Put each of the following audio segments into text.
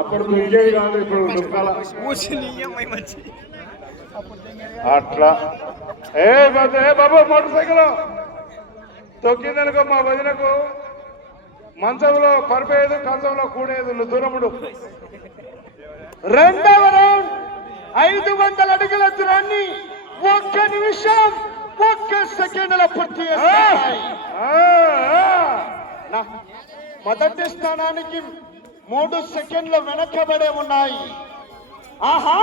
అప్పుడు విజయ్ కాదు ఇప్పుడు దుఃఖాల అట్లా. ఏ బాబు బాబు మోటార్ సైకిల్. తొక్కిందనుకో మా వదినకు. మంచంలో పరిపేదు కంచంలో కూడేదు దూరముడు. రెండవ రౌండ్. ఐదు వందల అడుగుల దూరాన్ని ఒక్క నిమిషం ఒక్క సెకండ్ల పూర్తి మొదటి స్థానానికి మూడు సెకండ్లు వెనకబడే ఉన్నాయి. ఆహా!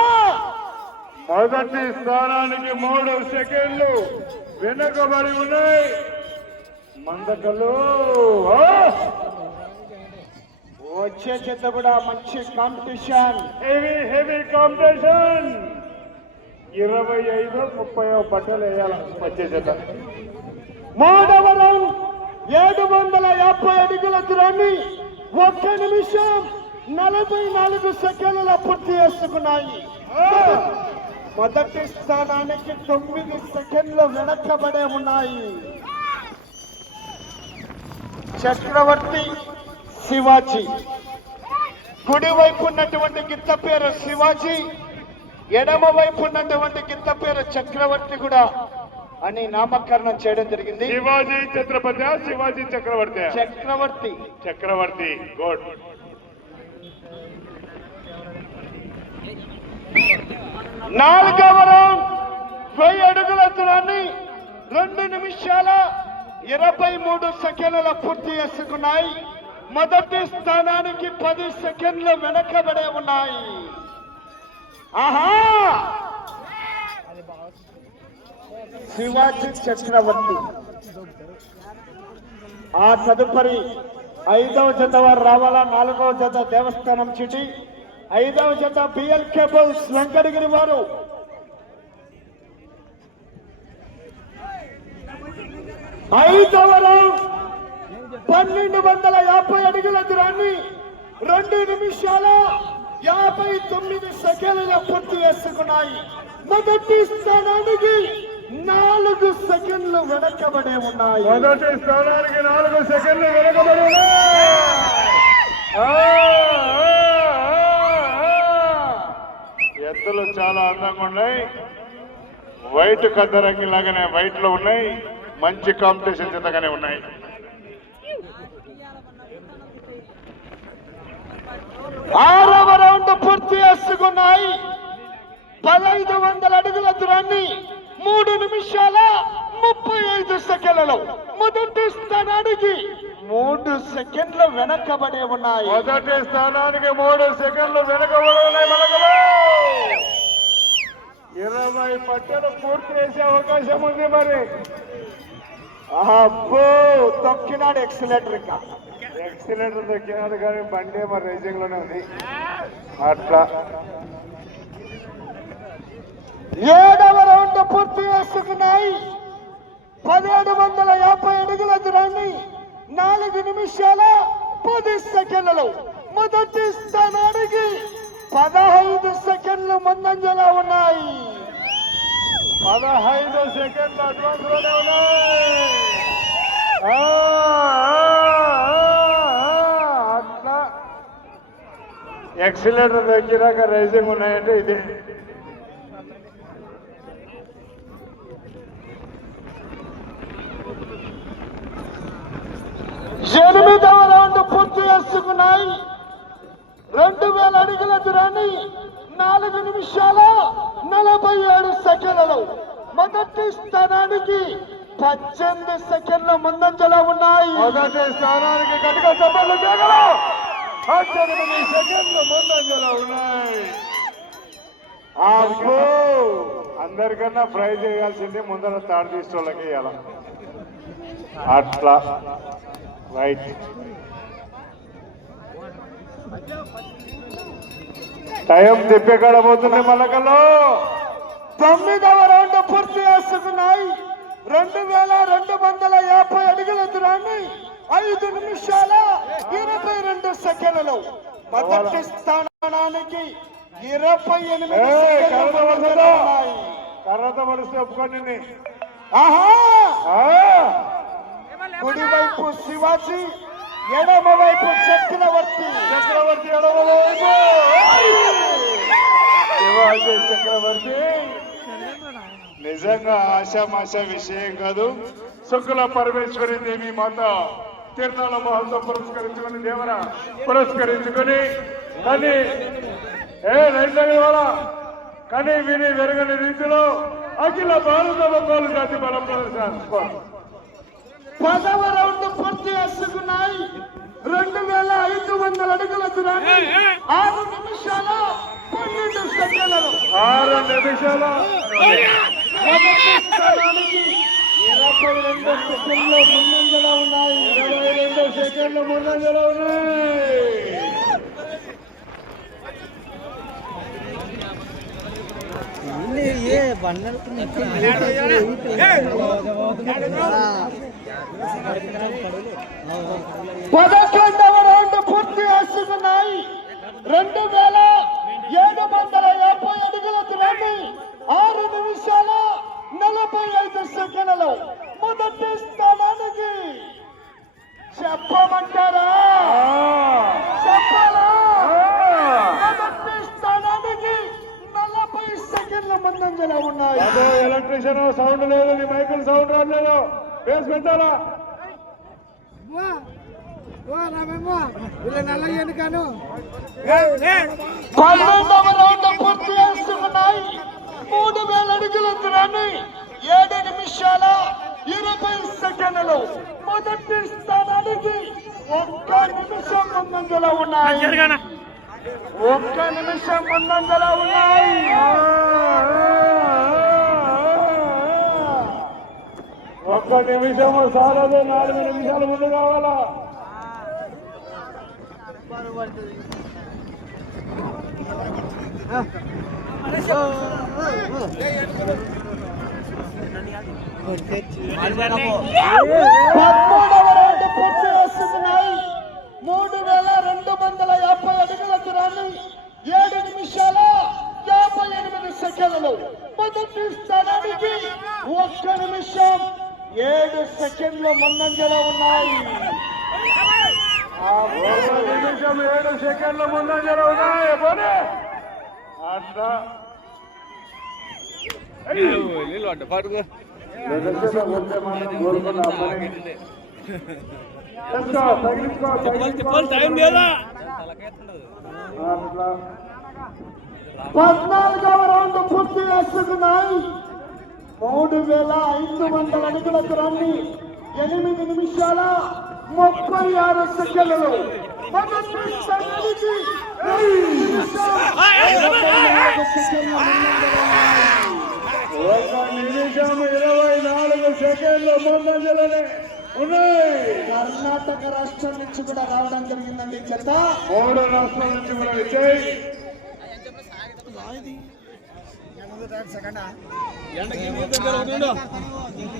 మొదటి స్థానానికి మూడు సెకండ్లు వెనుకబడి ఉన్నాయి. మందకలు! వచ్చే చేత కూడా మంచి కాంపిటీషన్ హెవీ హెవీ కాంపిటీషన్ ఇరవై ఐదు ముప్పై బట్టలు వేయాలి వచ్చే జత మూడవ రౌండ్ ఏడు వందల యాభై అడుగుల దూరాన్ని ఒక్క నిమిషం నలభై నాలుగు సెకండ్ల పూర్తి చేసుకున్నాయి. మొదటి స్థానానికి తొమ్మిది సెకండ్లు వెనకబడే ఉన్నాయి. చక్రవర్తి శివాజీ. కుడి వైపు ఉన్నటువంటి గిత్త పేరు శివాజీ. ఎడమ వైపు ఉన్నటువంటి గిత్త పేరు చక్రవర్తి కూడా అని నామకరణం చేయడం జరిగింది. శివాజీ ఛత్రపతి శివాజీ చక్రవర్తి. చక్రవర్తి. చక్రవర్తి గోడ్. నాలుగవ రౌండ్ వెయ్యి అడుగుల దూరాన్ని రెండు నిమిషాల ఇరవై మూడు సెకండ్ల పూర్తి చేసుకున్నాయి. మొదటి స్థానానికి పది సెకండ్లు వెనకబడే ఉన్నాయి. ఆహా! శివాజీ చక్రవర్తి ఆ తదుపరి ఐదవ జత వారు రావాలా? నాలుగవ జత దేవస్థానం చిటి. ఐదవ జత బిఎల్ కేబుల్స్ వెంకటగిరి వారు. ఐదవ రౌండ్ పన్నెండు వందల యాభై అడుగుల దూరాన్ని రెండు నిమిషాల యాభై తొమ్మిది సెకండ్ల పూర్తి చేసుకున్నాయి. మొదటి స్థానానికి నాలుగు సెకండ్లు వెనకబడే ఉన్నాయి. మొదటి స్థానానికి నాలుగు సెకండ్లు వెనకబడి ఉన్నాయి. ఎత్తులు చాలా అందంగా ఉన్నాయి. వైట్ కద్దరంగి లాగానే వైట్లో ఉన్నాయి. మంచి కాంపిటీషన్ కిందగానే ఉన్నాయి. ఆరవ రౌండ్ పూర్తి చేసుకున్నాయి. పదహైదు వందల అడుగుల దూరాన్ని మూడు నిమిషాల ముప్పై ఐదు సెకండ్లలో మొదటి స్థానానికి మూడు సెకండ్లు వెనకబడి ఉన్నాయి. మొదటి స్థానానికి మూడు సెకండ్లు వెనుకబడి ఉన్నాయి ఇరవై పట్టలు పూర్తి చేసే అవకాశం ఉంది మరి. అబ్బో తొక్కినాడు ఎక్సలేటర్ ఇంకా. ఎక్సలెంట్ దొక్కినది కానీ బండి మరి రేసింగ్లోనే ఉంది. అట్లా. ఏడవ రౌండ్ పూర్తి చేసుకున్నాయి పదిహేడు వందల యాభై అడుగుల దూరాన్ని నాలుగు నిమిషాల పది సెకండ్లలో మొదటి స్థానానికి పదహైదు సెకండ్లు ముందంజలో ఉన్నాయి. పదహైదు సెకండ్లు అడ్వాన్స్లోనే ఉన్నాయి ఆ, ఆ, ఆ, ఆ, అట్లా ఎక్సిలేటర్ దగ్గరాక రైజింగ్ ఉన్నాయంటే ఇది. ఎనిమిదవ రౌండ్ పూర్తి చేసుకున్నాయి. రెండు వేల అడుగుల దూరాన్ని నాలుగు నిమిషాల నలభై ఏడు సెకండ్లలో మొదటి స్థానానికి పద్దెనిమిది సెకండ్ల ముందంజలో ఉన్నాయి. మొదటి స్థానానికి కనుక చప్పట్లు కేకలు పద్దెనిమిది సెకండ్లు ముందంజలో ఉన్నాయి. అందరికన్నా ప్రైజ్ వేయాల్సింది ముందర తాడు తీసుకోళ్ళకి ఇవ్వాల అట్లా. రైట్ టైం తిప్పెక్కడ పోతుంది మలకల్లో తొమ్మిదవ రౌండ్ పూర్తి చేస్తున్నాయి. రెండు వేల రెండు వందల యాభై అడుగుల దూరాన్ని ఐదు నిమిషాల ఇరవై రెండు సెకండ్లలో మొదటి స్థానం స్థానానికి ఇరవై ఎనిమిది సెకండ్ల కర్రతో. కర్రతో పడిస్తే ఒప్పుకోండి కుడివైపు శివాజీ ఎడమ వైపు చక్రవర్తి. చక్రవర్తి ఎడమ వైపు. శివాజీ చక్రవర్తి. నిజంగా ఆశామాష విషయం కాదు. శుక్ల పరమేశ్వరి దేవి మాత. తిరునాళ్ళ మహోత్సవం పురస్కరించుకొని దేవర పురస్కరించుకొని కానీ ఏ రైతు కానీ విని వెరగని రీతిలో అఖిల భారత జాతి బల పదవ రౌండ్ పూర్తి చేసుకున్నాయి. రెండు వేల ఐదు వందల అడుగుల దూరాన్ని ఆరు నిమిషాల పన్నెండు సెకండ్లలో. ఆరు నిమిషాల మొదటి ఇరవై రెండు సెకండ్లు ముందంజలో ఉన్నాయి. ఇరవై రెండు సెకండ్లు ముందంజలో ఉన్నాయి. ఏ బండలు పదకొండవ రౌండ్ పూర్తి చేసుకున్నాయి రెండు వేల పన్నెండవ రౌండ్ పూర్తి చేసుకున్నాయి మూడు వేల అడుగుల దూరాన్ని ఏడు నిమిషాల ఇరవై సెకండ్లు మొదటి స్థానానికి ఒక్క నిమిషం ముందంజలో ఉన్నాయి. ఒక్క నిమిషం ముందంజలో ఉన్నాయి ఒక్క నిమిషము సారదు నాలుగు నిమిషాలు ముందు కావాలా? మూడు వేల రెండు వందల యాభై అడుగుల దూరాన్ని ఏడు నిమిషాల యాభై ఎనిమిది సెకండ్లు. మొదటి స్థానానికి ఒక్క నిమిషం. ఏడు సెకండ్లు ముందంజలో ఉన్నాయి. నిమిషం ఏడు సెకండ్ల ముందంజలో ఉన్నాయి. అట్లా. పద్నాలుగవ రౌండ్ పూర్తి చేసుకున్నాయి. మూడు వేల ఐదు వందల అడుగుల దూరాన్ని ఎనిమిది నిమిషాల ముప్పై ఆరు సెకండ్లు. ఒక నిమిషం ఇరవై నాలుగు సెకండ్ల ముందంజలోనే ఉన్నాయి కర్ణాటక రాష్ట్రం నుంచి కూడా రావడం జరిగిందండి చెత్త మూడు రాష్ట్రాల నుంచి కూడా వచ్చాయి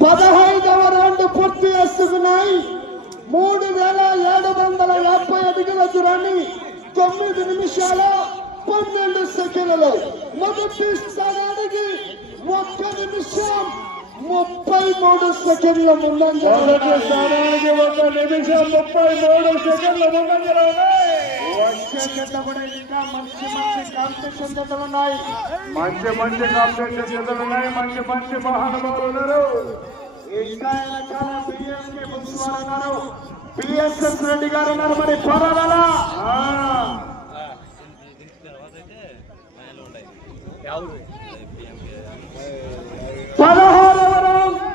పదహైదవ రౌండ్ పూర్తి చేసుకున్నాయి. మూడు వేల ఏడు వందల యాభై అడుగుల దూరాన్ని తొమ్మిది నిమిషాల పన్నెండు సెకండ్లలో మొదటి స్థానానికి ఒక్క నిమిషం ముప్పై మూడు సెకండ్ల ముందంజ స్థానానికి ఒక నిమిషం ముప్పై మూడు సెకండ్ల ముందంజ వచ్చే జత కూడా ఇంకా మంచి మంచి కాంపిటీషన్ జతలు ఉన్నాయి. మంచి మంచి కాంపిటీషన్ జతలు ఉన్నాయి. మంచి మంచి మహానుభావులు ఉన్నారు. ఇంకా బిఎస్కే ఉన్నారు. బిఎస్ఎస్ రెడ్డి గారు ఉన్నారు మరి పోరాడాలా ఆ, పదహారవ రౌండ్ ఏ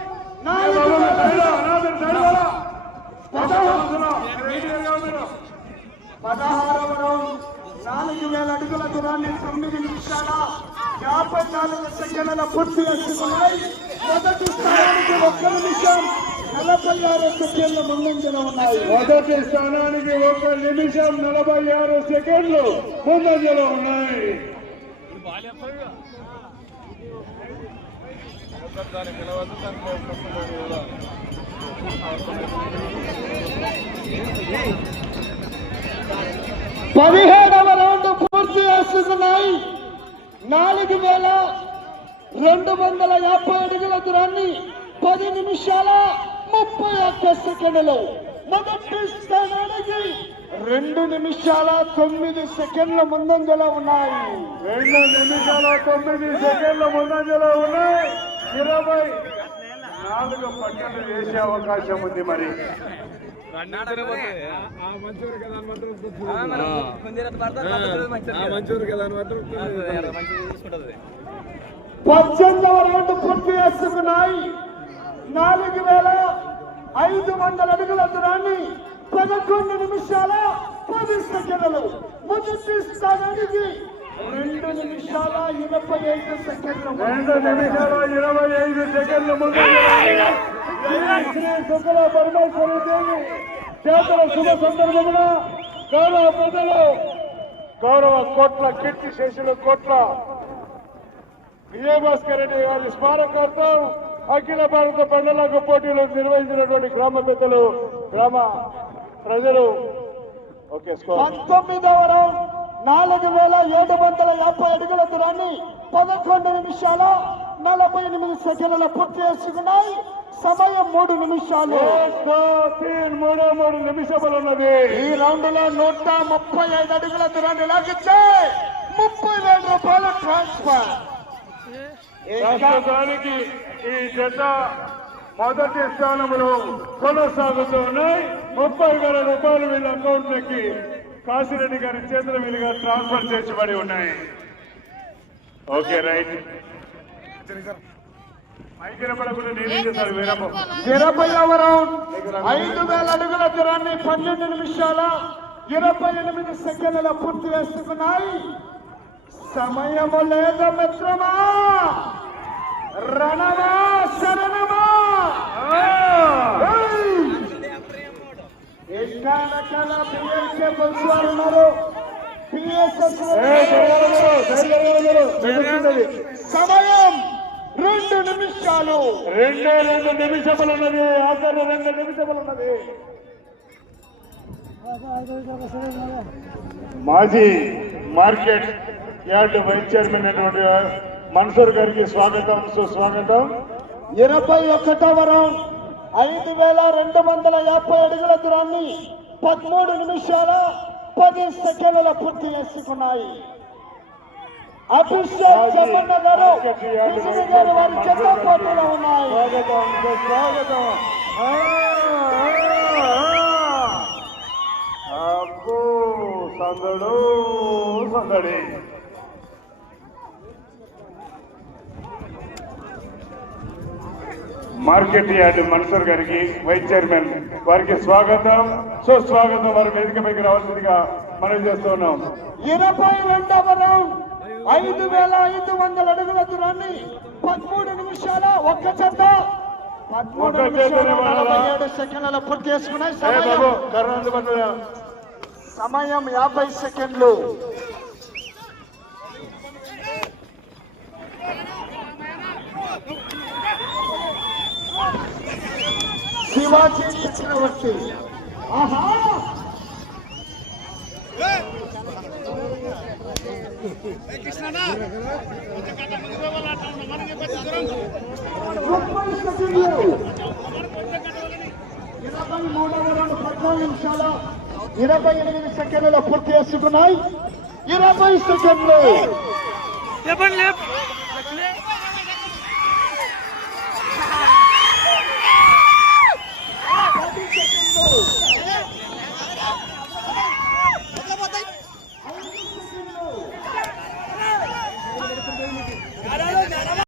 నాలుగు బాబు, వేల సైడ్లో, అనాథులు సైడ్లో. పదహారులో, మీడియంగా ఉన్నారు. పదహారవ రౌండ్ నాలుగు వేల అడుగుల దూరాన్ని తొమ్మిది నిమిషాల యాభై నాలుగు సెకండ్ల పూర్తి చేసుకున్నాయి. మొదటి స్థానానికి ఒక్క నిమిషం నలభై ఆరు సెకండ్ల ముందంజలో ఉన్నాయి. మొదటి స్థానానికి ఒక్క నిమిషం నలభై ఆరు సెకండ్లు ముందంజలో ఉన్నాయి. పదిహేడవ రౌండ్ పూర్తి నాలుగు వేల రెండు వందల యాభై అడుగుల దూరాన్ని పది నిమిషాల ముప్పై ఒక్క సెకండ్లు. మొదటి స్థానానికి రెండు నిమిషాల తొమ్మిది సెకండ్ల ముందంజలో ఉన్నాయి. రెండు నిమిషాల తొమ్మిది సెకండ్ల ముందంజలో ఉన్నాయి. ఇరవై నాలుగు పట్టణం వేసే అవకాశం ఉంది మరి. పద్దెనిమిదవ రౌండ్ పూర్తి చేసుకున్నాయి. నాలుగు వేల ఐదు వందల అడుగుల దూరాన్ని పదకొండు నిమిషాల పది సెకండ్లు మొదటి స్థానానికి రెండు నిమిషాల ఇరవై ఐదు సెకండ్లు రెండు నిమిషాల ఇరవై ఐదు సెకండ్ల ముందు. శ్రీ శుక్ల పరమేశ్వరి దేవి చేతుల శుభ సందర్భమున గౌరవ ప్రజలు గౌరవ కోట్ల కీర్తి శేషులు కోట్ల విజయభాస్కర్ రెడ్డి గారి స్మారకార్థం అఖిల భారత పండుగలకు పోటీలు నిర్వహించినటువంటి గ్రామ పెద్దలు గ్రామ ప్రజలు. ఓకే పంతొమ్మిదవ రౌండ్. నాలుగు వేల ఏడు వందల యాభై అడుగుల దూరాన్ని పదకొండు నిమిషాల నలభై ఎనిమిది సెకండ్ల పూర్తి చేసుకున్నాయి. సమయం మూడు నిమిషాలు. మూడు మూడు నిమిషములు ఉన్నది ఈ రౌండ్లో నూట ముప్పై ఐదు అడుగుల దూరాన్ని లాగితే ముప్పై వేల రూపాయల ట్రాన్స్ఫర్ ప్రస్తుతానికి ఈ జత మొదటి స్థానంలో కొనసాగుతూ ఉన్నాయి. ముప్పై వేల రూపాయలు వీళ్ళ అకౌంట్ కాశీరెడ్డి గారి చేతుల మీదుగా ట్రాన్స్ఫర్ చేసిబడి ఉన్నాయి. Okay right. ఐక్యపడకుండా రౌండ్ ఐదు వేల అడుగుల దూరాన్ని పన్నెండు నిమిషాల ఇరవై ఎనిమిది సెకండ్ల పూర్తి చేసుకున్నాయి సమయము లేదు మిత్రమా రణమా శరణమా ఏయ్! ఇంకా రకాల ఉన్నారు. సమయం రెండు నిమిషాలు రెండే రెండు నిమిషములు ఉన్నది ఆఖరి రెండు నిమిషములు ఉన్నది మాజీ మార్కెట్ యార్డ్ వైస్ చైర్మన్ అయినటువంటి మన్సూర్ గారికి స్వాగతం సుస్వాగతం ఇరవై ఒకటవ రౌండ్ ఐదు వేల రెండు వందల యాభై అడుగుల దూరాన్ని పదమూడు నిమిషాల పది సెకండ్ల పూర్తి చేసుకున్నాయి అభిషేక్ జగన్న గారు కృష్ణ గారు వారి చెత్త పోటీలో ఉన్నాయి స్వాగతం సుస్వాగతం ఆ, ఆ, ఆ. అబ్బో సందడు సందడి మార్కెట్ యార్డ్ మన్సూర్ గారికి వైస్ చైర్మన్ వారికి స్వాగతం. సుస్వాగతం వారి వేదికపైకి రావాల్సిందిగా మనం చేస్తూ ఉన్నాం. ఇరవై రెండవ రౌండ్ ఐదు వేల ఐదు వందల అడుగుల దూరాన్ని పదమూడు నిమిషాల ఒక్క చెత్త. పదమూడు ఏడు సెకండ్ల పూర్తి చేసుకున్నాయి. సమయం యాభై సెకండ్లు. శివాజీ చక్రవర్తి. ఆహా! ముప్పై సెకండ్లు. ఇరవై మూడవ రెండు పద్నాలుగు నిమిషాల. ఇరవై ఎనిమిది సెకండ్ల పూర్తి చేసుకున్నాయి ఇరవై సెకండ్లు. చెప్పండి